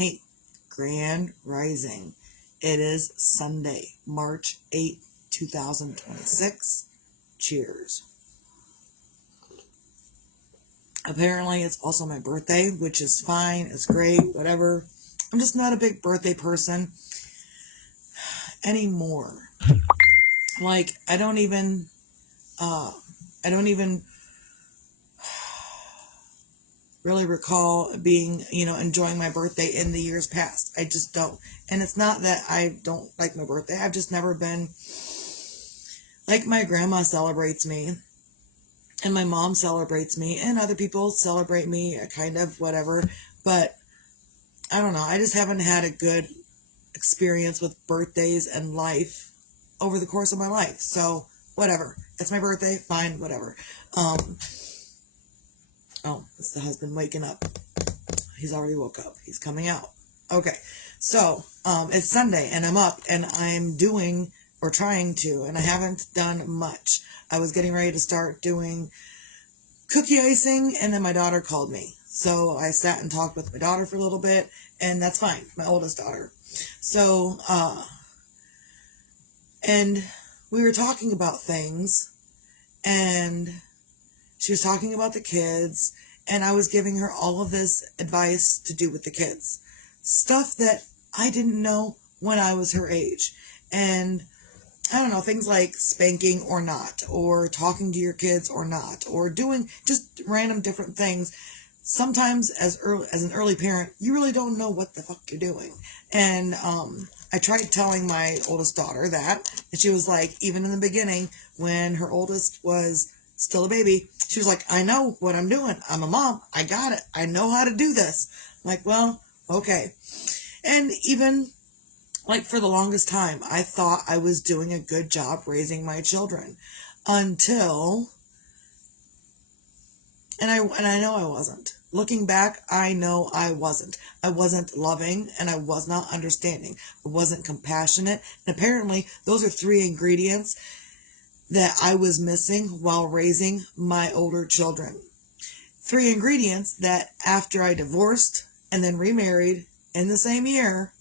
Hey, Grand Rising. It is Sunday, March 8th, 2026. Cheers. Apparently, it's also my birthday, which is fine. It's great, whatever. I'm just not a big birthday person anymore. Like, I don't even really recall being, enjoying my birthday in the years past. I just don't. And it's not that I don't like my birthday. I've just never been, like, my grandma celebrates me and my mom celebrates me and other people celebrate me, kind of whatever. But I don't know. I just haven't had a good experience with birthdays and life over the course of my life. So whatever. It's my birthday. Fine. Whatever. Oh, it's the husband waking up. He's already woke up. He's coming out. Okay. So, it's Sunday and I'm up and I'm doing or trying to, and I haven't done much. I was getting ready to start doing cookie icing and then my daughter called me. So I sat and talked with my daughter for a little bit and that's fine. My oldest daughter. So, and we were talking about things and she was talking about the kids, and I was giving her all of this advice to do with the kids. Stuff that I didn't know when I was her age. And I don't know, things like spanking or not, or talking to your kids or not, or doing just random different things. Sometimes as an early parent, you really don't know what the fuck you're doing. And I tried telling my oldest daughter that, and she was like, even in the beginning, when her oldest was still a baby, she was like, I know what I'm doing. I'm a mom. I got it. I know how to do this. I'm like, well, okay. And even like for the longest time, I thought I was doing a good job raising my children until, and I know I wasn't. Looking back, I know I wasn't. I wasn't loving and I was not understanding. I wasn't compassionate. And apparently those are 3 ingredients that I was missing while raising my older children. 3 ingredients that after I divorced and then remarried in the same year,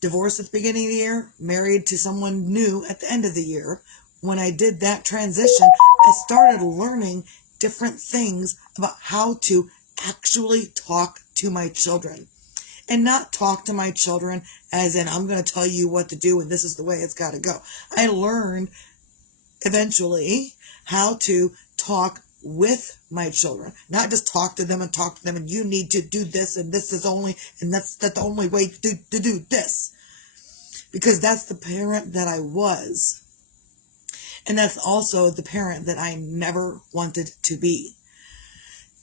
divorced at the beginning of the year, married to someone new at the end of the year, when I did that transition, I started learning different things about how to actually talk to my children. And not talk to my children as in, I'm going to tell you what to do and this is the way it's got to go. I learned eventually how to talk with my children, not just talk to them and you need to do this and this is only, and that's the only way to do this, because that's the parent that I was, and that's also the parent that I never wanted to be.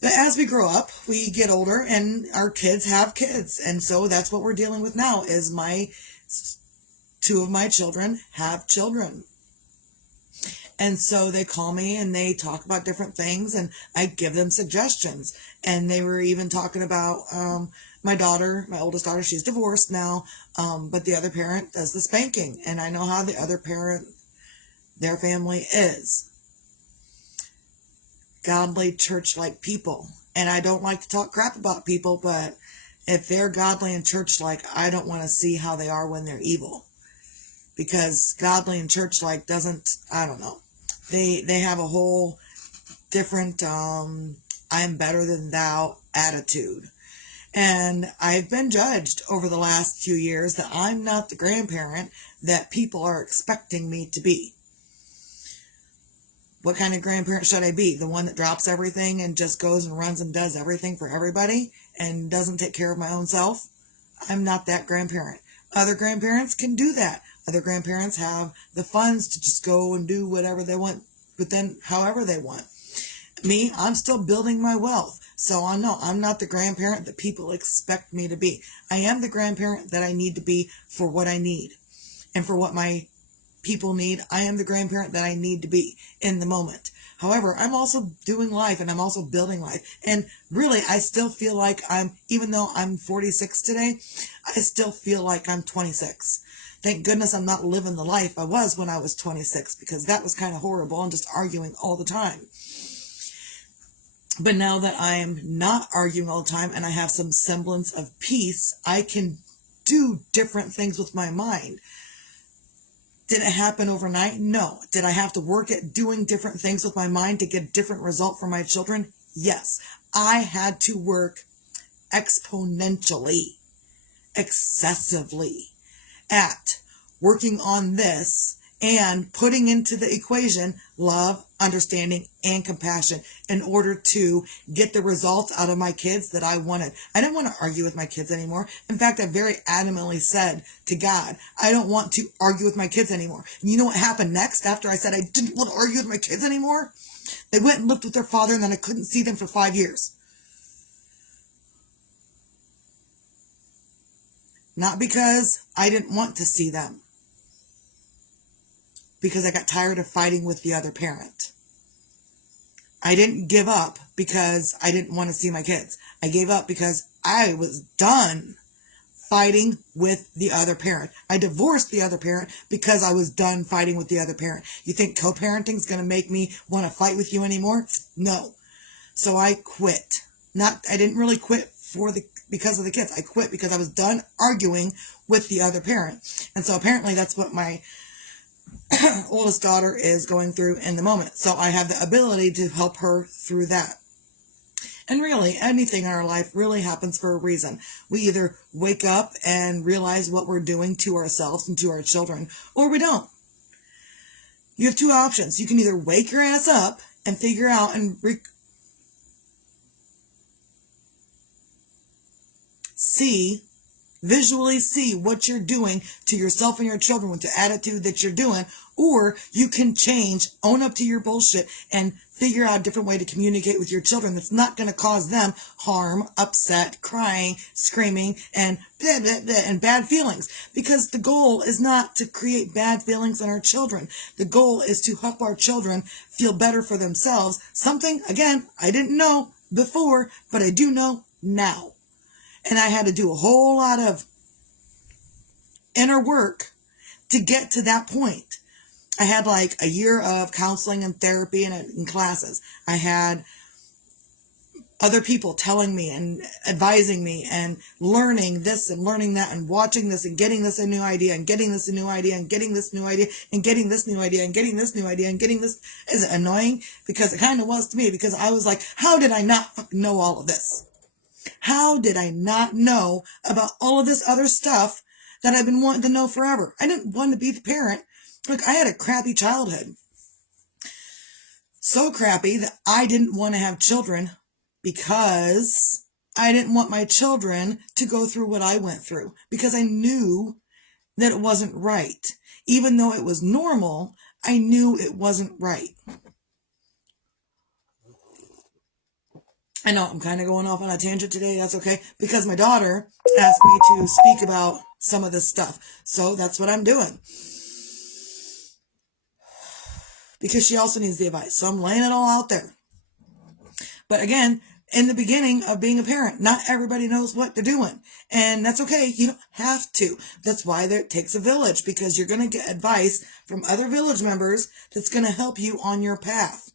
But as we grow up, we get older and our kids have kids, and so that's what we're dealing with now. Is 2 of my children have children. And so they call me and they talk about different things and I give them suggestions. And they were even talking about my daughter, my oldest daughter, she's divorced now, but the other parent does the spanking. And I know how the other parent, their family is. Godly, church-like people. And I don't like to talk crap about people, but if they're godly and church-like, I don't want to see how they are when they're evil. Because godly and church-like doesn't, I don't know. They have a whole different, I am better than thou attitude. And I've been judged over the last few years that I'm not the grandparent that people are expecting me to be. What kind of grandparent should I be? The one that drops everything and just goes and runs and does everything for everybody and doesn't take care of my own self? I'm not that grandparent. Other grandparents can do that. Other grandparents have the funds to just go and do whatever they want, but then however they want. Me, I'm still building my wealth. So I know I'm not the grandparent that people expect me to be. I am the grandparent that I need to be for what I need and for what my people need. I am the grandparent that I need to be in the moment. However, I'm also doing life and I'm also building life. And really, I still feel like even though I'm 46 today, I still feel like I'm 26. Thank goodness I'm not living the life I was when I was 26, because that was kind of horrible and just arguing all the time. But now that I am not arguing all the time and I have some semblance of peace, I can do different things with my mind. Did it happen overnight? No. Did I have to work at doing different things with my mind to get a different result for my children? Yes. I had to work exponentially, excessively at working on this and putting into the equation love, understanding, and compassion in order to get the results out of my kids that I wanted. I didn't want to argue with my kids anymore. In fact, I very adamantly said to God, I don't want to argue with my kids anymore. And you know what happened next after I said I didn't want to argue with my kids anymore? They went and lived with their father, and then I couldn't see them for 5 years. Not because I didn't want to see them, because I got tired of fighting with the other parent. I didn't give up because I didn't want to see my kids. I gave up because I was done fighting with the other parent. I divorced the other parent because I was done fighting with the other parent. You think co-parenting is going to make me want to fight with you anymore? No. So I quit. I didn't really quit because of the kids. I quit because I was done arguing with the other parent. And so apparently that's what my oldest daughter is going through in the moment. So I have the ability to help her through that. And really, anything in our life really happens for a reason. We either wake up and realize what we're doing to ourselves and to our children, or we don't. You have two options. You can either wake your ass up and figure out and visually see what you're doing to yourself and your children with the attitude that you're doing, or you can change, own up to your bullshit, and figure out a different way to communicate with your children that's not going to cause them harm, upset, crying, screaming, and blah, blah, blah, and bad feelings. Because the goal is not to create bad feelings in our children. The goal is to help our children feel better for themselves. Something, again, I didn't know before, but I do know now. And I had to do a whole lot of inner work to get to that point. I had like a year of counseling and therapy and classes. I had other people telling me and advising me and learning this and learning that and watching this and getting this a new idea and getting this a new idea and getting this new idea and getting this new idea and getting this new idea and getting this. Is it annoying? Because it kind of was to me, because I was like, how did I not fucking know all of this? How did I not know about all of this other stuff that I've been wanting to know forever? I didn't want to be the parent. Look, I had a crappy childhood. So crappy that I didn't want to have children because I didn't want my children to go through what I went through, because I knew that it wasn't right. Even though it was normal, I knew it wasn't right. I know I'm kind of going off on a tangent today. That's okay, because my daughter asked me to speak about some of this stuff. So that's what I'm doing. Because she also needs the advice. So I'm laying it all out there. But again, in the beginning of being a parent, not everybody knows what they're doing. And that's okay. You don't have to. That's why it takes a village, because you're going to get advice from other village members that's going to help you on your path.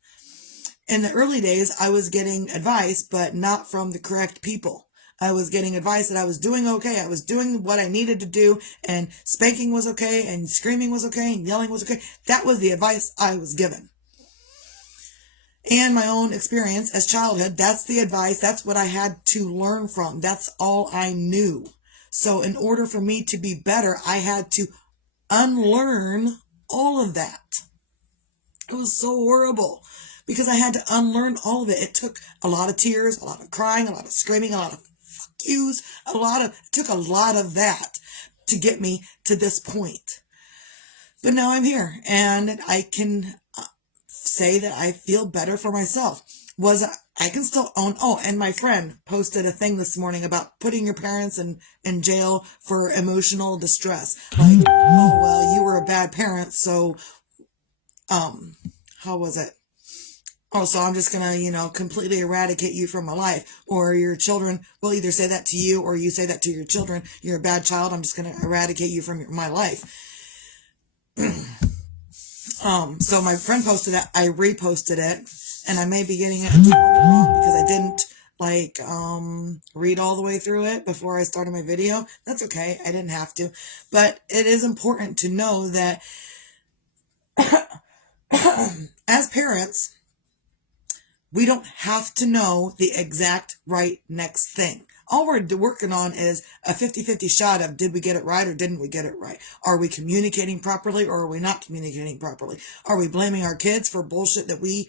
In the early days, I was getting advice, but not from the correct people. I was getting advice that I was doing okay. I was doing what I needed to do, and spanking was okay, and screaming was okay, and yelling was okay. That was the advice I was given. And my own experience as childhood, that's the advice. That's what I had to learn from. That's all I knew. So in order for me to be better, I had to unlearn all of that. It was so horrible, because I had to unlearn all of it. It took a lot of tears, a lot of crying, a lot of screaming, a lot of fuck yous, it took a lot of that to get me to this point. But now I'm here, and I can say that I feel better for myself. I can still own, and my friend posted a thing this morning about putting your parents in jail for emotional distress. Like, oh, well, you were a bad parent, so, how was it? Oh, so I'm just going to, completely eradicate you from my life. Or your children will either say that to you, or you say that to your children. You're a bad child. I'm just going to eradicate you from my life. So my friend posted that. I reposted it. and I may be getting it a little bit wrong because I didn't read all the way through it before I started my video. That's okay. I didn't have to, but it is important to know that as parents, we don't have to know the exact right next thing. All we're working on is a 50-50 shot of did we get it right or didn't we get it right? Are we communicating properly or are we not communicating properly? Are we blaming our kids for bullshit that we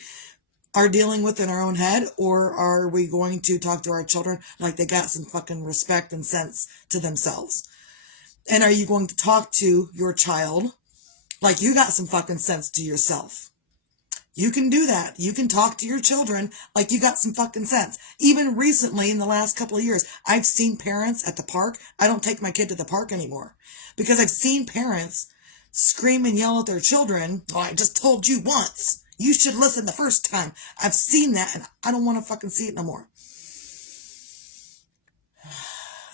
are dealing with in our own head, or are we going to talk to our children like they got some fucking respect and sense to themselves? And are you going to talk to your child like you got some fucking sense to yourself? You can do that. You can talk to your children like you got some fucking sense. Even recently, in the last couple of years, I've seen parents at the park. I don't take my kid to the park anymore because I've seen parents scream and yell at their children. Oh, I just told you once. You should listen the first time. I've seen that and I don't want to fucking see it no more.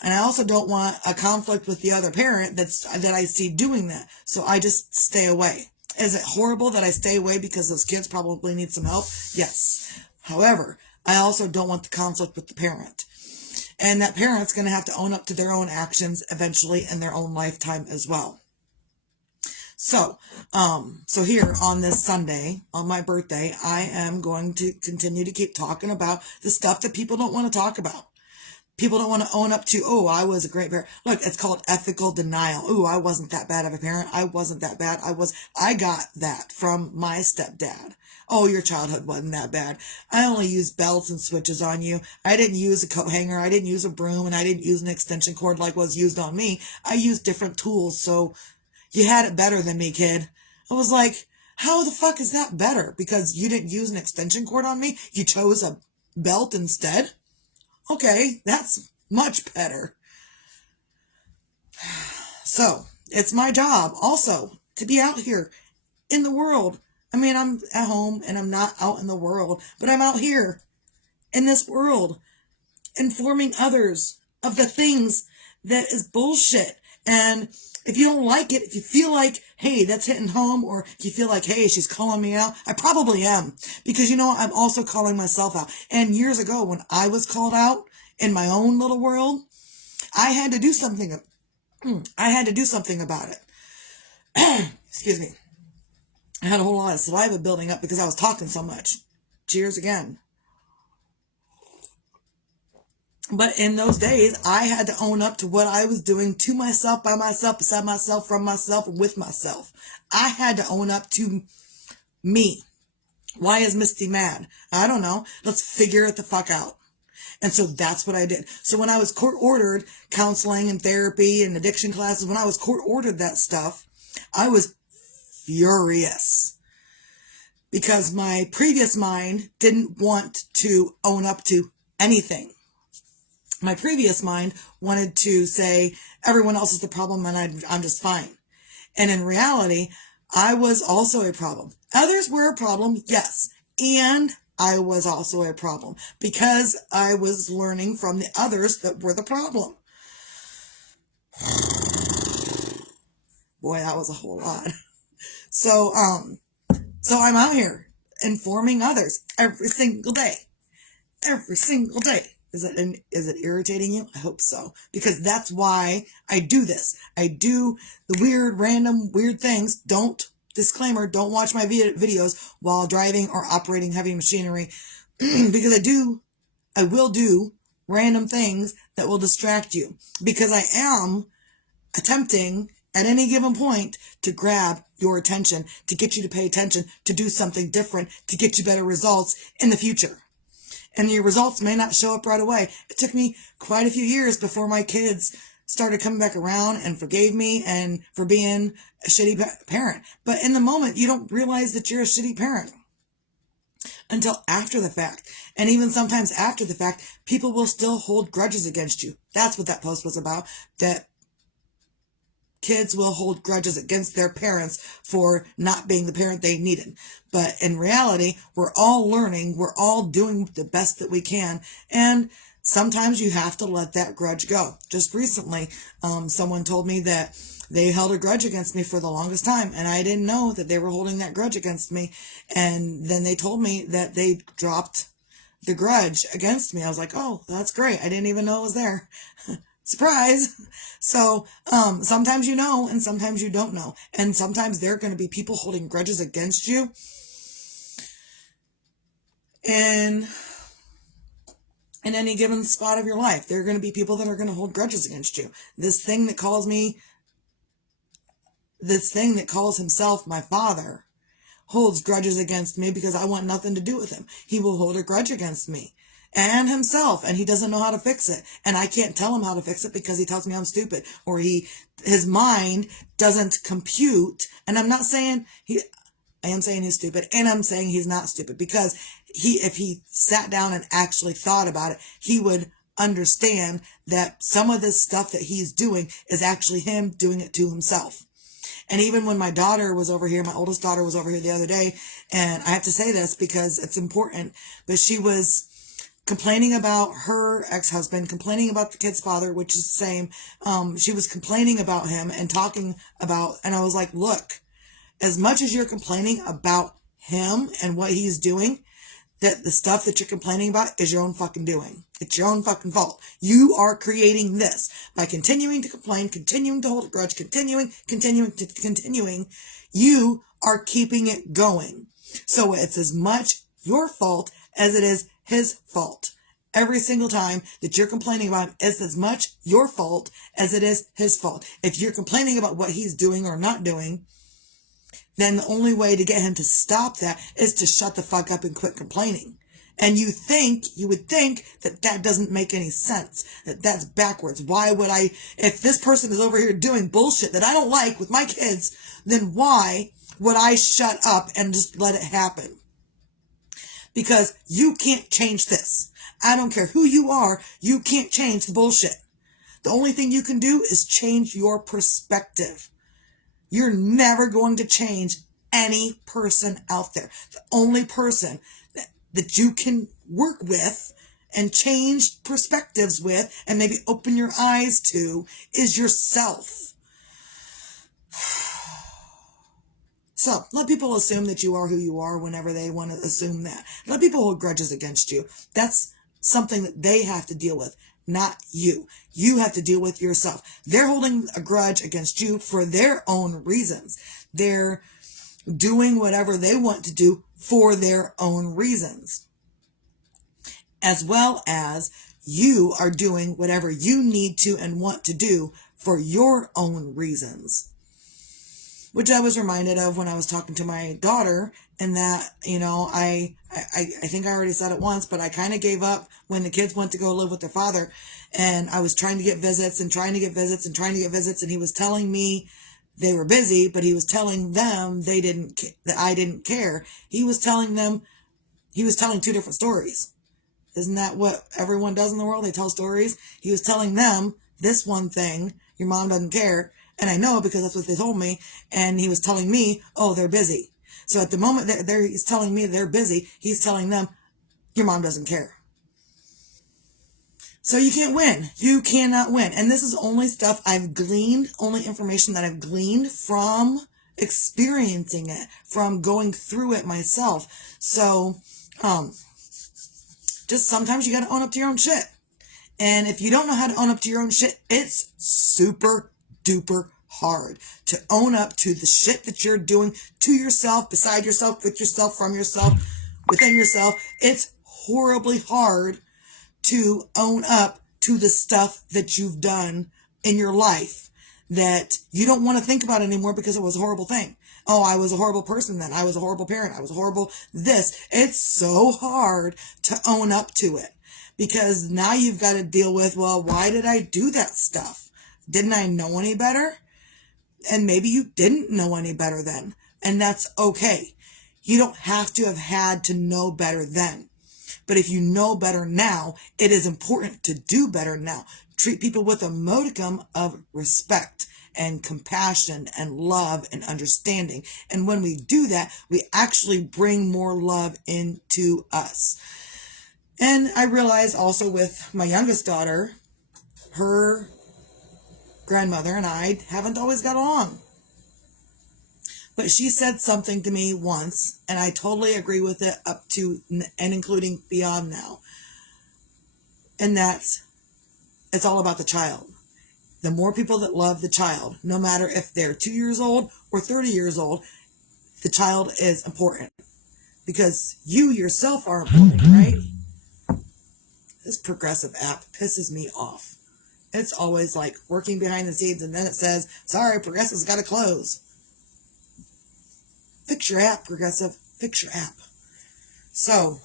And I also don't want a conflict with the other parent that I see doing that. So I just stay away. Is it horrible that I stay away because those kids probably need some help? Yes. However, I also don't want the conflict with the parent. And that parent's going to have to own up to their own actions eventually in their own lifetime as well. So here on this Sunday, on my birthday, I am going to continue to keep talking about the stuff that people don't want to talk about. People don't want to own up to, oh, I was a great parent. Look, it's called ethical denial. Oh, I wasn't that bad of a parent. I wasn't that bad. I got that from my stepdad. Oh, your childhood wasn't that bad. I only used belts and switches on you. I didn't use a coat hanger. I didn't use a broom, and I didn't use an extension cord like was used on me. I used different tools, so you had it better than me, kid. I was like, how the fuck is that better? Because you didn't use an extension cord on me? You chose a belt instead? Okay, that's much better. So, it's my job also to be out here in the world. I mean, I'm at home and I'm not out in the world, but I'm out here in this world informing others of the things that is bullshit. And if you don't like it, if you feel like, hey, that's hitting home, or if you feel like, hey, she's calling me out, I probably am. Because, I'm also calling myself out. And years ago, when I was called out in my own little world, I had to do something. I had to do something about it. Excuse me. I had a whole lot of saliva building up because I was talking so much. Cheers again. But in those days, I had to own up to what I was doing to myself, by myself, beside myself, from myself, and with myself. I had to own up to me. Why is Misty mad? I don't know. Let's figure it the fuck out. And so that's what I did. So when I was court-ordered counseling and therapy and addiction classes, when I was court-ordered that stuff, I was furious. Because my previous mind didn't want to own up to anything. My previous mind wanted to say, everyone else is the problem and I'm just fine. And in reality, I was also a problem. Others were a problem, yes. And I was also a problem because I was learning from the others that were the problem. Boy, that was a whole lot. So I'm out here informing others every single day. Every single day. Is it irritating you? I hope so. Because that's why I do this. I do the random weird things. Disclaimer, don't watch my videos while driving or operating heavy machinery. Because I will do random things that will distract you. Because I am attempting at any given point to grab your attention, to get you to pay attention, to do something different, to get you better results in the future. And your results may not show up right away. It took me quite a few years before my kids started coming back around and forgave me and for being a shitty parent. But in the moment, you don't realize that you're a shitty parent until after the fact. And even sometimes after the fact, people will still hold grudges against you. That's what that post was about. That kids will hold grudges against their parents for not being the parent they needed. But in reality, we're all learning. We're all doing the best that we can. And sometimes you have to let that grudge go. Just recently, someone told me that they held a grudge against me for the longest time, and I didn't know that they were holding that grudge against me. And then they told me that they dropped the grudge against me. I was like, oh, that's great. I didn't even know it was there. Surprise. So, sometimes you know, and sometimes you don't know. And sometimes there are going to be people holding grudges against you. And in any given spot of your life, there are going to be people that are going to hold grudges against you. This thing that calls himself my father holds grudges against me because I want nothing to do with him. He will hold a grudge against me and himself, and he doesn't know how to fix it. And I can't tell him how to fix it because he tells me I'm stupid, or his mind doesn't compute. And I'm not saying I am saying he's stupid, and I'm saying he's not stupid, because if he sat down and actually thought about it, he would understand that some of this stuff that he's doing is actually him doing it to himself. And even when my daughter was over here, my oldest daughter was over here the other day, and I have to say this because it's important, but she was complaining about her ex-husband, complaining about the kid's father, which is the same. She was complaining about him and talking about, and I was like, look, as much as you're complaining about him and what he's doing, that the stuff that you're complaining about is your own fucking doing. It's your own fucking fault. You are creating this by continuing to complain, continuing to hold a grudge, continuing. You are keeping it going. So it's as much your fault as it is his fault. Every single time that you're complaining about him, it's as much your fault as it is his fault. If you're complaining about what he's doing or not doing, then the only way to get him to stop that is to shut the fuck up and quit complaining. And you would think that doesn't make any sense, that that's backwards. Why would if this person is over here doing bullshit that I don't like with my kids, then why would I shut up and just let it happen? Because you can't change this. I don't care who you are, you can't change the bullshit. The only thing you can do is change your perspective. You're never going to change any person out there. The only person that you can work with and change perspectives with and maybe open your eyes to is yourself. So, let people assume that you are who you are whenever they want to assume that. Let people hold grudges against you. That's something that they have to deal with, not you. You have to deal with yourself. They're holding a grudge against you for their own reasons. They're doing whatever they want to do for their own reasons. As well as you are doing whatever you need to and want to do for your own reasons. Which I was reminded of when I was talking to my daughter, and that, I think I already said it once, but I kind of gave up when the kids went to go live with their father, and I was trying to get visits, and he was telling me they were busy, but he was telling them that I didn't care. He was telling two different stories. Isn't that what everyone does in the world? They tell stories. He was telling them this one thing, your mom doesn't care. And I know because that's what they told me. And he was telling me, oh, they're busy. So at the moment that he's telling me they're busy, he's telling them, your mom doesn't care. So you can't win. You cannot win. And this is only stuff I've gleaned, only information that I've gleaned from experiencing it, from going through it myself. So, just sometimes you got to own up to your own shit. And if you don't know how to own up to your own shit, it's super duper hard to own up to the shit that you're doing to yourself, beside yourself, with yourself, from yourself, within yourself. It's horribly hard to own up to the stuff that you've done in your life that you don't want to think about anymore because it was a horrible thing. Oh, I was a horrible person then. I was a horrible parent. I was a horrible this. It's so hard to own up to it because now you've got to deal with, well, why did I do that stuff? Didn't I know any better? And maybe you didn't know any better then. And that's okay. You don't have to have had to know better then. But if you know better now, it is important to do better now. Treat people with a modicum of respect and compassion and love and understanding. And when we do that, we actually bring more love into us. And I realized also with my youngest daughter, her grandmother and I haven't always got along. But she said something to me once, and I totally agree with it up to and including beyond now. And that's, it's all about the child. The more people that love the child, no matter if they're 2 years old or 30 years old, the child is important. Because you yourself are important, right? This Progressive app pisses me off. It's always like working behind the scenes, and then it says, sorry, Progressive's got to close. Fix your app, Progressive. Fix your app. So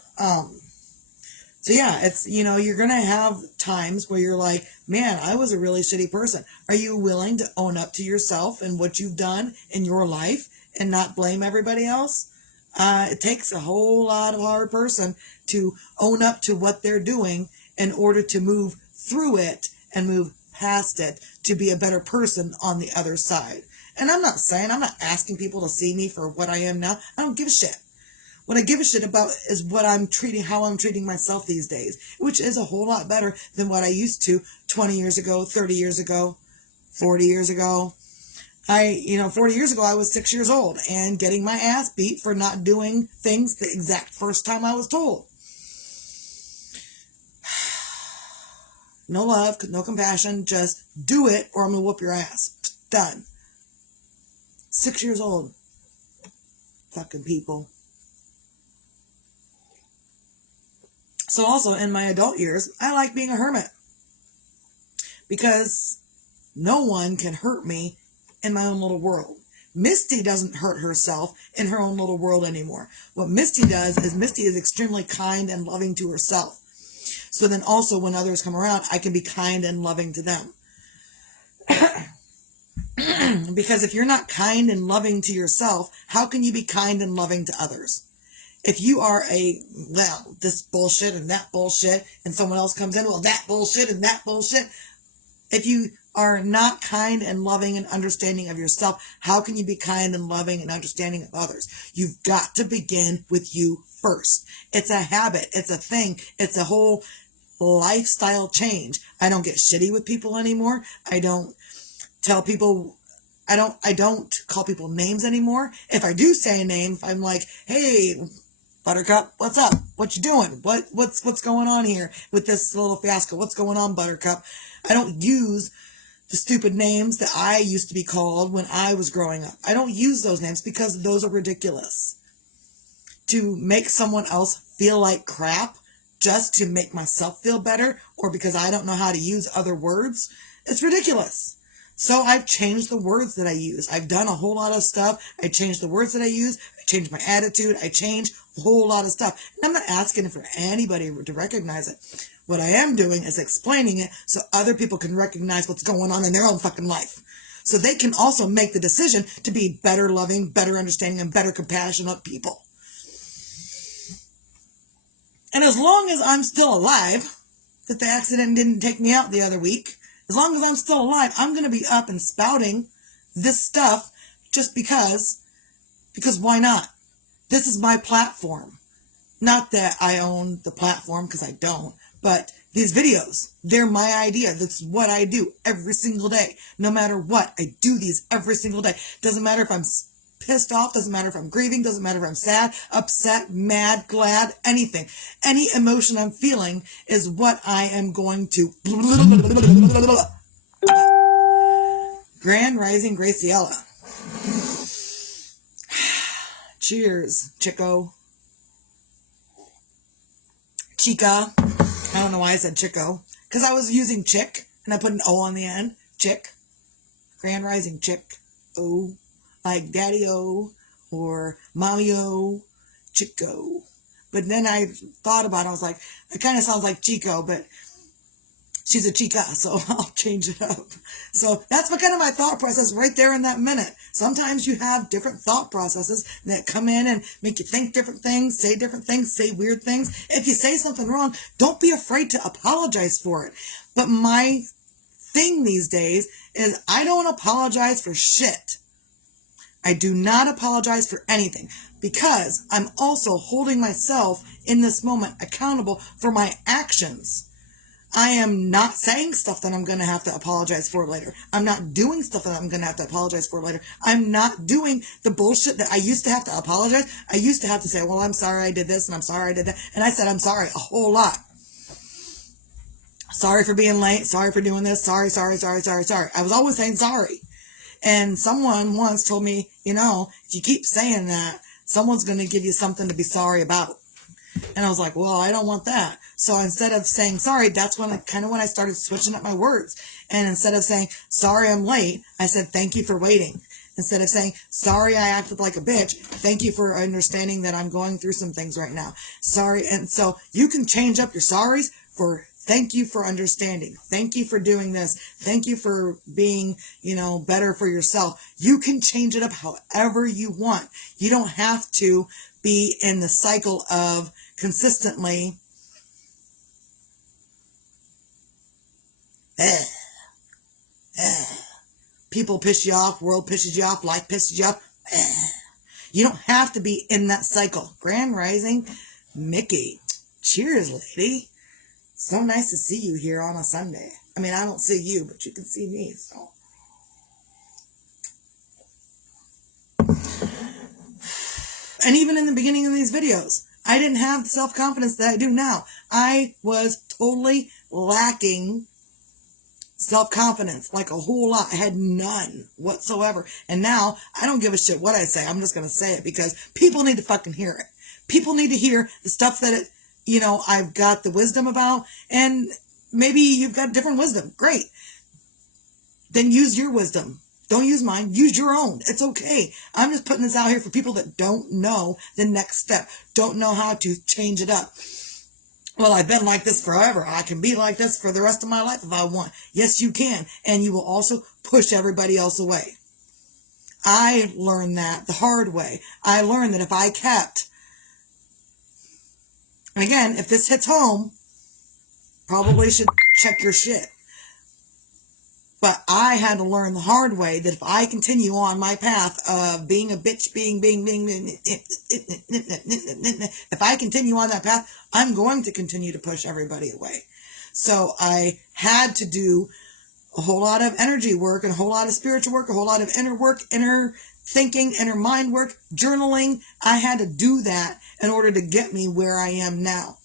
yeah, it's, you're going to have times where you're like, man, I was a really shitty person. Are you willing to own up to yourself and what you've done in your life and not blame everybody else? It takes a whole lot of hard person to own up to what they're doing in order to move through it and move past it to be a better person on the other side. And I'm not asking people to see me for what I am now. I don't give a shit. What I give a shit about is how I'm treating myself these days, which is a whole lot better than what I used to 20 years ago, 30 years ago, 40 years ago. 40 years ago, I was 6 years old and getting my ass beat for not doing things the exact first time I was told. No love, no compassion, just do it or I'm going to whoop your ass. Done. 6 years old. Fucking people. So also in my adult years, I like being a hermit. Because no one can hurt me in my own little world. Misty doesn't hurt herself in her own little world anymore. What Misty does is Misty is extremely kind and loving to herself. So then also when others come around, I can be kind and loving to them. Because if you're not kind and loving to yourself, how can you be kind and loving to others? If you are this bullshit and that bullshit, and someone else comes in, that bullshit and that bullshit. If you are not kind and loving and understanding of yourself, how can you be kind and loving and understanding of others? You've got to begin with you first. It's a habit. It's a thing. It's a whole lifestyle change. I don't get shitty with people anymore. I don't tell people, I don't call people names anymore. If I do say a name, I'm like, hey, Buttercup, what's up? What you doing? What's going on here with this little fiasco? What's going on, Buttercup? I don't use the stupid names that I used to be called when I was growing up. I don't use those names because those are ridiculous. To make someone else feel like crap just to make myself feel better or because I don't know how to use other words, it's ridiculous. So I've changed the words that I use. I've done a whole lot of stuff. I changed the words that I use. I changed my attitude. I changed a whole lot of stuff. And I'm not asking for anybody to recognize it. What I am doing is explaining it so other people can recognize what's going on in their own fucking life. So they can also make the decision to be better loving, better understanding, and better compassionate people. And as long as I'm still alive, that the accident didn't take me out the other week, as long as I'm still alive, I'm going to be up and spouting this stuff just because why not? This is my platform. Not that I own the platform, because I don't, but these videos, they're my idea. That's what I do every single day. No matter what, I do these every single day. Doesn't matter if I'm pissed off, doesn't matter if I'm grieving, doesn't matter if I'm sad, upset, mad, glad, anything. Any emotion I'm feeling is what I am going to. Grand Rising Graciela. Cheers, Chico. Chica. I don't know why I said Chico. Because I was using chick, and I put an O on the end. Chick. Grand Rising Chick. O. Like Daddy-O or Mommy-O. Chico. But then I thought about it. I was like, it kind of sounds like Chico, but she's a chica, so I'll change it up. So that's what kind of my thought process right there in that minute. Sometimes you have different thought processes that come in and make you think different things, say weird things. If you say something wrong, don't be afraid to apologize for it. But my thing these days is I don't apologize for shit. I do not apologize for anything because I'm also holding myself in this moment accountable for my actions. I am not saying stuff that I'm going to have to apologize for later. I'm not doing stuff that I'm going to have to apologize for later. I'm not doing the bullshit that I used to have to apologize. I used to have to say, well, I'm sorry I did this and I'm sorry I did that. And I said, I'm sorry a whole lot. Sorry for being late. Sorry for doing this. Sorry. I was always saying sorry. And someone once told me, if you keep saying that, someone's going to give you something to be sorry about. And I was like, well, I don't want that. So instead of saying sorry, that's when when I started switching up my words. And instead of saying, sorry, I'm late, I said, thank you for waiting. Instead of saying, sorry, I acted like a bitch, thank you for understanding that I'm going through some things right now. Sorry. And so you can change up your sorries for thank you for understanding. Thank you for doing this. Thank you for being, better for yourself. You can change it up however you want. You don't have to be in the cycle of consistently people piss you off, world pisses you off, life pisses you off. You don't have to be in that cycle. Grand Rising, Mickey. Cheers, lady. So nice to see you here on a Sunday. I mean, I don't see you, but you can see me, so. And even in the beginning of these videos, I didn't have the self-confidence that I do now. I was totally lacking self-confidence, like a whole lot. I had none whatsoever. And now I don't give a shit what I say. I'm just going to say it because people need to fucking hear it. People need to hear the stuff that I've got the wisdom about, and maybe you've got different wisdom. Great. Then use your wisdom. Don't use mine. Use your own. It's okay. I'm just putting this out here for people that don't know the next step, don't know how to change it up. Well, I've been like this forever. I can be like this for the rest of my life if I want. Yes, you can. And you will also push everybody else away. I learned that the hard way. I learned that if I kept, and again, if this hits home, probably should check your shit. But I had to learn the hard way that if I continue on my path of being a bitch, if I continue on that path, I'm going to continue to push everybody away. So I had to do a whole lot of energy work and a whole lot of spiritual work, a whole lot of inner work, inner thinking, inner mind work, journaling. I had to do that in order to get me where I am now.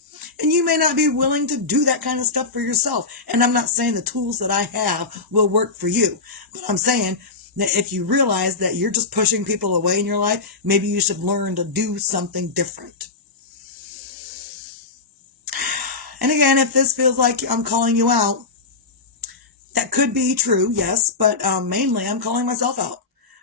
And you may not be willing to do that kind of stuff for yourself. And I'm not saying the tools that I have will work for you. But I'm saying that if you realize that you're just pushing people away in your life, maybe you should learn to do something different. And again, if this feels like I'm calling you out, that could be true, yes. But mainly I'm calling myself out.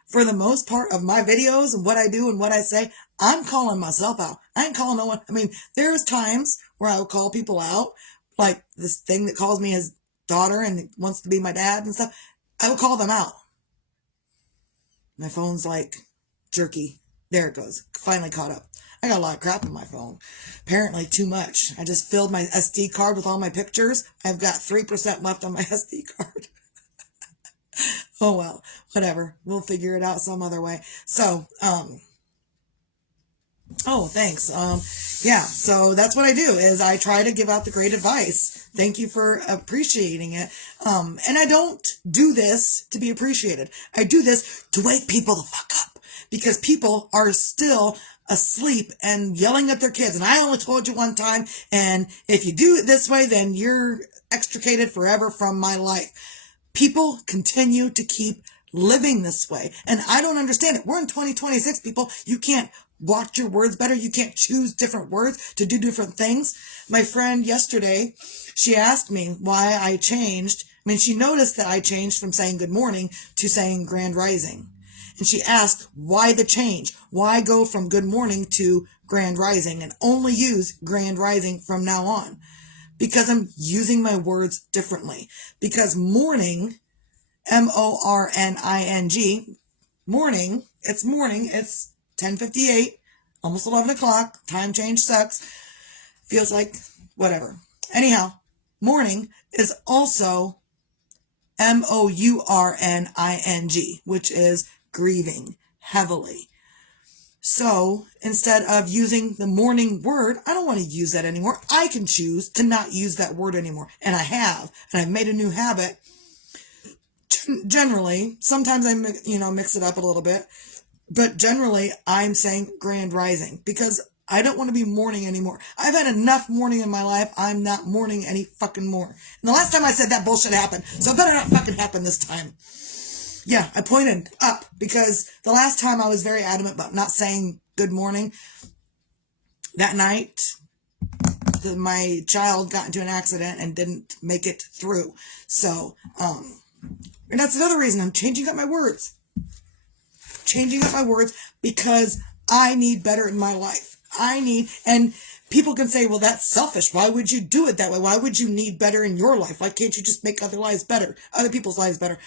For the most part of my videos and what I do and what I say, I'm calling myself out. I ain't calling no one. I mean, there's times where I would call people out, like this thing that calls me his daughter and wants to be my dad and stuff. I would call them out. My phone's like jerky. There it goes. Finally caught up. I got a lot of crap on my phone. Apparently too much. I just filled my SD card with all my pictures. I've got 3% left on my SD card. Oh well, whatever. We'll figure it out some other way. So, thanks. Yeah, so that's what I do is I try to give out the great advice. Thank you for appreciating it. And I don't do this to be appreciated. I do this to wake people the fuck up because people are still asleep and yelling at their kids. And I only told you one time. And if you do it this way, then you're extricated forever from my life. People continue to keep living this way. And I don't understand it. We're in 2026, people. You can't watch your words better. You can't choose different words to do different things. My friend yesterday, she asked me why I changed. I mean, she noticed that I changed from saying good morning to saying grand rising. And she asked, why the change? Why go from good morning to grand rising and only use grand rising from now on? Because I'm using my words differently. Because morning, morning, morning, it's 10:58, almost 11 o'clock. Time change sucks. Feels like whatever. Anyhow, morning is also morning, which is grieving heavily. So instead of using the morning word, I don't want to use that anymore. I can choose to not use that word anymore. And I have. And I've made a new habit. Generally, sometimes I, mix it up a little bit. But generally, I'm saying grand rising because I don't want to be mourning anymore. I've had enough mourning in my life. I'm not mourning any fucking more. And the last time I said that bullshit happened. So it better not fucking happen this time. Yeah, I pointed up because the last time I was very adamant about not saying good morning. That night, my child got into an accident and didn't make it through. So, and that's another reason I'm changing up my words. Changing up my words because I need better in my life. And people can say, well, that's selfish. Why would you do it that way? Why would you need better in your life? Why can't you just make other people's lives better?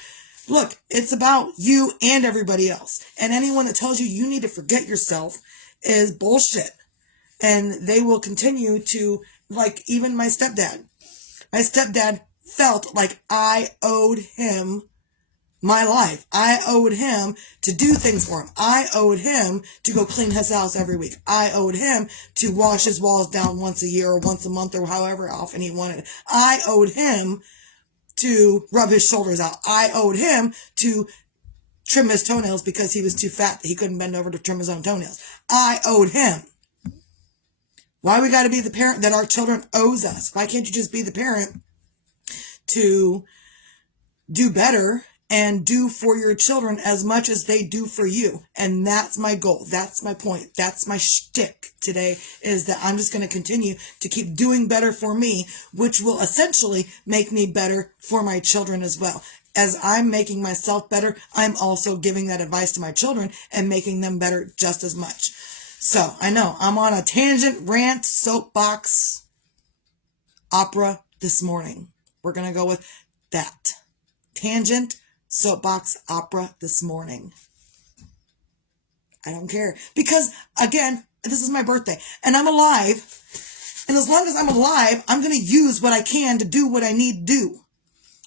Look, it's about you and everybody else. And anyone that tells you you need to forget yourself is bullshit. And they will continue to, like, even my stepdad. My stepdad felt like I owed him my life. I owed him to do things for him. I owed him to go clean his house every week. I owed him to wash his walls down once a year or once a month or however often he wanted. I owed him to rub his shoulders out. I owed him to trim his toenails because he was too fat that he couldn't bend over to trim his own toenails. I owed him. Why we got to be the parent that our children owes us? Why can't you just be the parent to do better and do for your children as much as they do for you? And that's my goal. That's my point. That's my shtick today, is that I'm just going to continue to keep doing better for me, which will essentially make me better for my children as well. As I'm making myself better, I'm also giving that advice to my children and making them better just as much. So I know I'm on a tangent, rant, soapbox, opera this morning. We're going to go with that. Tangent, soapbox, opera this morning. I don't care. Because, again, this is my birthday. And I'm alive. And as long as I'm alive, I'm going to use what I can to do what I need to do.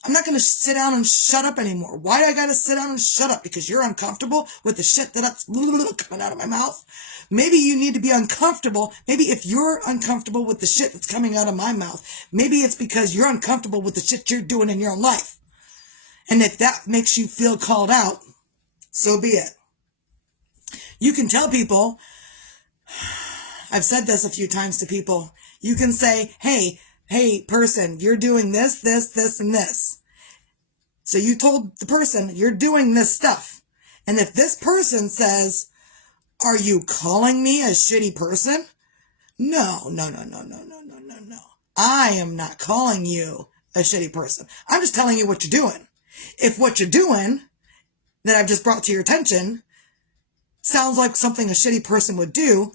I'm not going to sit down and shut up anymore. Why do I got to sit down and shut up? Because you're uncomfortable with the shit that's coming out of my mouth? Maybe you need to be uncomfortable. Maybe if you're uncomfortable with the shit that's coming out of my mouth, maybe it's because you're uncomfortable with the shit you're doing in your own life. And if that makes you feel called out, so be it. You can tell people, I've said this a few times to people, you can say, hey, person, you're doing this, this, and this. So you told the person, you're doing this stuff. And if this person says, are you calling me a shitty person? No. I am not calling you a shitty person. I'm just telling you what you're doing. If what you're doing that I've just brought to your attention sounds like something a shitty person would do,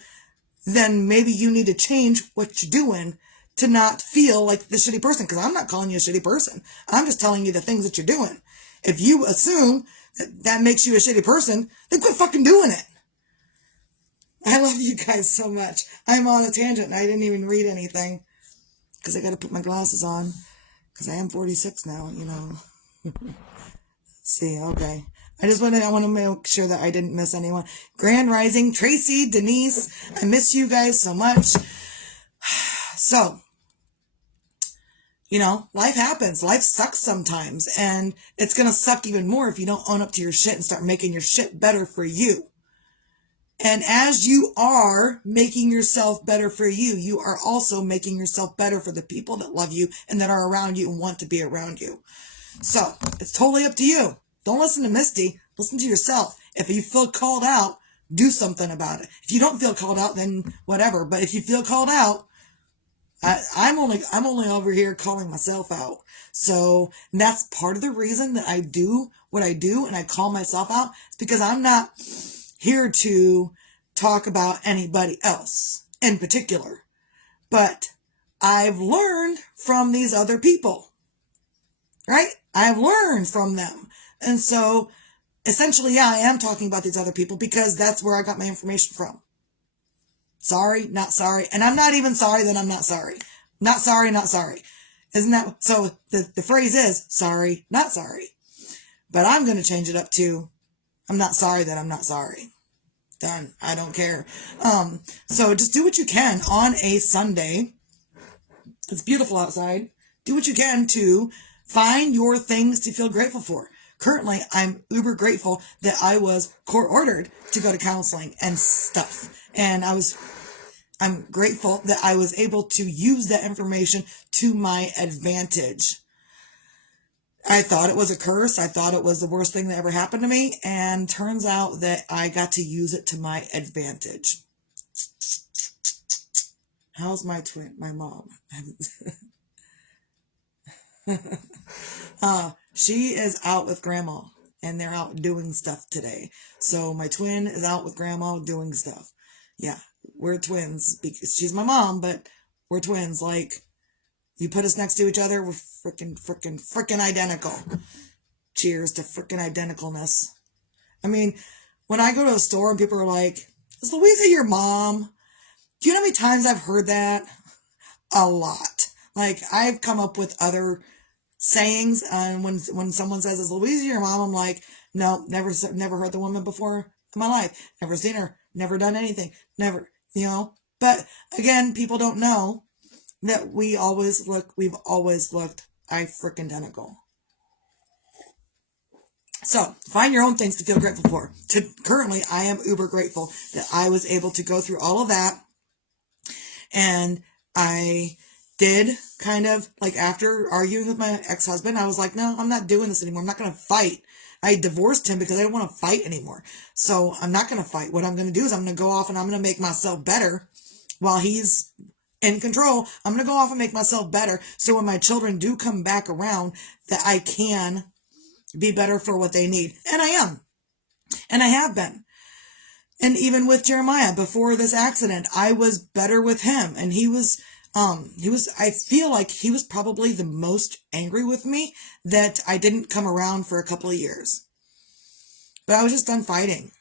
then maybe you need to change what you're doing to not feel like the shitty person, because I'm not calling you a shitty person. I'm just telling you the things that you're doing. If you assume that makes you a shitty person, then quit fucking doing it. I love you guys so much. I'm on a tangent and I didn't even read anything because I got to put my glasses on because I am 46 now, Let's see, okay. I want to make sure that I didn't miss anyone. Grand Rising, Tracy, Denise, I miss you guys so much. So, life happens. Life sucks sometimes. And it's going to suck even more if you don't own up to your shit and start making your shit better for you. And as you are making yourself better for you, you are also making yourself better for the people that love you and that are around you and want to be around you. So, it's totally up to you. Don't listen to Misty. Listen to yourself. If you feel called out, do something about it. If you don't feel called out, then whatever. But if you feel called out, I'm only over here calling myself out. So that's part of the reason that I do what I do and I call myself out. It's because I'm not here to talk about anybody else in particular. But I've learned from these other people, right? I've learned from them. And so essentially, yeah, I am talking about these other people because that's where I got my information from. Sorry, not sorry. And I'm not even sorry that I'm not sorry. Not sorry, not sorry. Isn't that, so the phrase is sorry, not sorry. But I'm going to change it up to, I'm not sorry that I'm not sorry. Done. I don't care. So just do what you can on a Sunday. It's beautiful outside. Do what you can to find your things to feel grateful for. Currently, I'm uber grateful that I was court ordered to go to counseling and stuff. And I'm grateful that I was able to use that information to my advantage. I thought it was a curse. I thought it was the worst thing that ever happened to me. And turns out that I got to use it to my advantage. How's my twin, my mom? She is out with grandma and they're out doing stuff today. So my twin is out with grandma doing stuff. Yeah, we're twins because she's my mom, but we're twins. Like, you put us next to each other, we're freaking identical. Cheers to freaking identicalness. I mean, when I go to a store and people are like, is Louisa your mom? Do you know how many times I've heard that? A lot. Like, I've come up with other sayings, and when someone says, is Louisa your mom? I'm like, no, never heard the woman before in my life. Never seen her. Never done anything. Never, But, again, people don't know that we've always looked identical. So, find your own things to feel grateful for. Currently, I am uber grateful that I was able to go through all of that. And I did kind of, like, after arguing with my ex-husband, I was like, no, I'm not doing this anymore. I'm not going to fight. I divorced him because I didn't want to fight anymore. So I'm not going to fight. What I'm going to do is I'm going to go off and I'm going to make myself better while he's in control. I'm going to go off and make myself better. So when my children do come back around, that I can be better for what they need. And I am. And I have been. And even with Jeremiah, before this accident, I was better with him. And I feel like he was probably the most angry with me that I didn't come around for a couple of years. But I was just done fighting.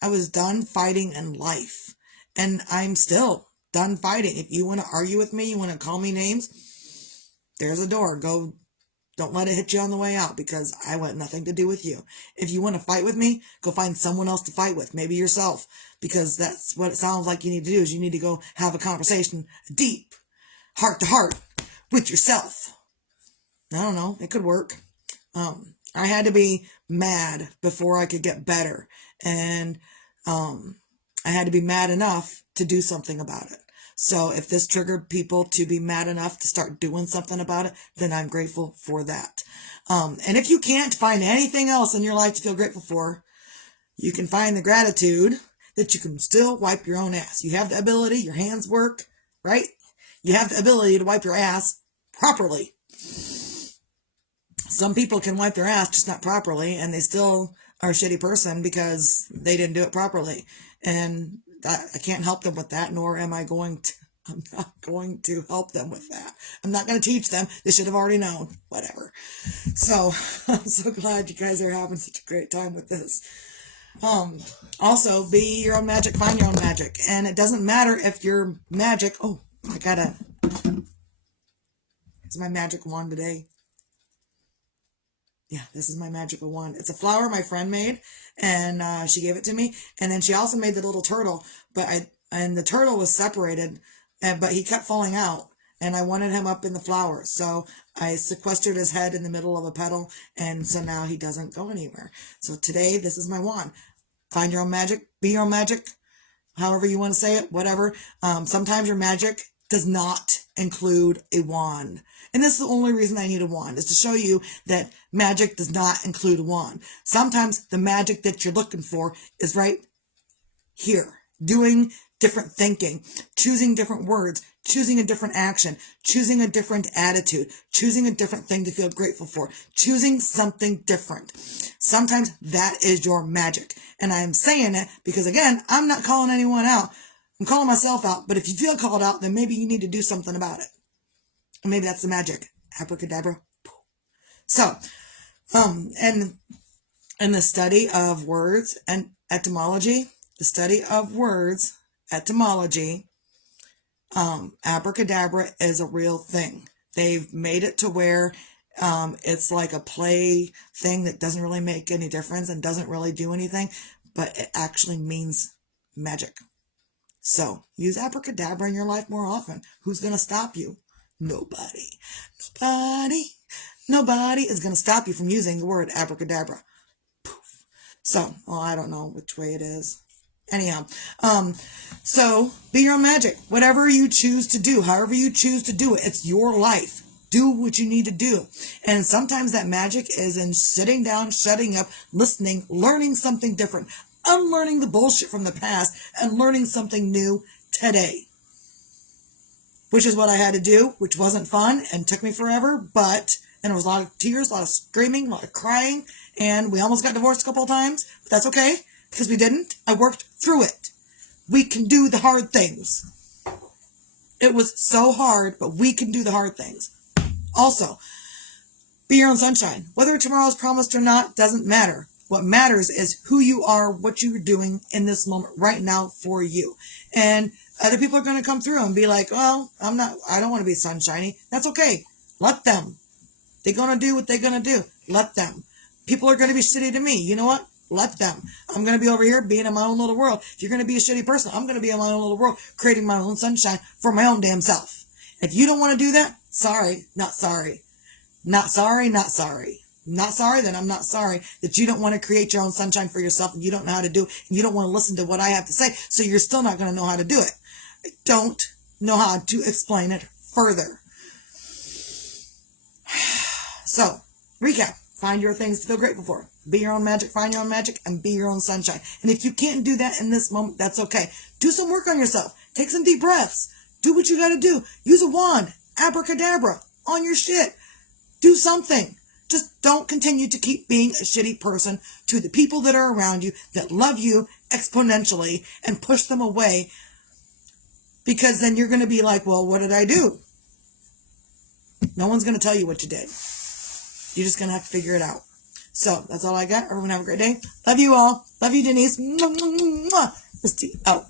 I was done fighting in life. And I'm still done fighting. If you want to argue with me, you want to call me names, there's a door. Go. Don't let it hit you on the way out because I want nothing to do with you. If you want to fight with me, go find someone else to fight with. Maybe yourself, because that's what it sounds like you need to do is you need to go have a conversation deep, heart to heart with yourself. I don't know. It could work. I had to be mad before I could get better. And I had to be mad enough to do something about it. So if this triggered people to be mad enough to start doing something about it, then I'm grateful for that. And if you can't find anything else in your life to feel grateful for, you can find the gratitude that you can still wipe your own ass. You have the ability, your hands work, right? You have the ability to wipe your ass properly. Some people can wipe their ass, just not properly, and they still are a shitty person because they didn't do it properly. And I can't help them with that, nor am I going to. I'm not going to help them with that. I'm not going to teach them. They should have already known. Whatever. So, I'm so glad you guys are having such a great time with this. Also, be your own magic, find your own magic. And it doesn't matter if your magic... Oh, It's my magic wand today. Yeah, this is my magical wand. It's a flower my friend made, and she gave it to me. And then she also made the little turtle, and the turtle was separated, but he kept falling out, and I wanted him up in the flower. So I sequestered his head in the middle of a petal, and so now he doesn't go anywhere. So today, this is my wand. Find your own magic, be your own magic, however you want to say it, whatever. Sometimes your magic does not include a wand. And this is the only reason I need a wand, is to show you that magic does not include a wand. Sometimes the magic that you're looking for is right here. Doing different thinking, choosing different words, choosing a different action, choosing a different attitude, choosing a different thing to feel grateful for, choosing something different. Sometimes that is your magic. And I am saying it because, again, I'm not calling anyone out. I'm calling myself out. But if you feel called out, then maybe you need to do something about it. And maybe that's the magic. Abracadabra. So, and in the study of words and etymology, abracadabra is a real thing. They've made it to where it's like a play thing that doesn't really make any difference and doesn't really do anything, but it actually means magic. So use abracadabra in your life more often. Who's going to stop you? Nobody. Nobody is going to stop you from using the word abracadabra. Poof. So, well, I don't know which way it is. Anyhow, so be your own magic. Whatever you choose to do, however you choose to do it, it's your life. Do what you need to do. And sometimes that magic is in sitting down, shutting up, listening, learning something different, unlearning the bullshit from the past and learning something new today. Which is what I had to do, which wasn't fun and took me forever, and it was a lot of tears, a lot of screaming, a lot of crying, and we almost got divorced a couple of times, but that's okay, because we didn't. I worked through it. We can do the hard things. It was so hard, but we can do the hard things. Also, be your own sunshine. Whether tomorrow's promised or not doesn't matter. What matters is who you are, what you're doing in this moment right now for you. And other people are going to come through and be like, well, I don't want to be sunshiny. That's okay. Let them. They're going to do what they're going to do. Let them. People are going to be shitty to me. You know what? Let them. I'm going to be over here being in my own little world. If you're going to be a shitty person, I'm going to be in my own little world, creating my own sunshine for my own damn self. If you don't want to do that, sorry, not sorry. Not sorry, not sorry. Not sorry, then I'm not sorry that you don't want to create your own sunshine for yourself and you don't know how to do it and you don't want to listen to what I have to say, so you're still not going to know how to do it. I don't know how to explain it further. So, recap. Find your things to feel grateful for. Be your own magic, find your own magic, and be your own sunshine. And if you can't do that in this moment, that's okay. Do some work on yourself. Take some deep breaths. Do what you got to do. Use a wand. Abracadabra. On your shit. Do something. Just don't continue to keep being a shitty person to the people that are around you that love you exponentially and push them away, because then you're going to be like, well, what did I do? No one's going to tell you what you did. You're just going to have to figure it out. So that's all I got. Everyone have a great day. Love you all. Love you, Denise. Misty out.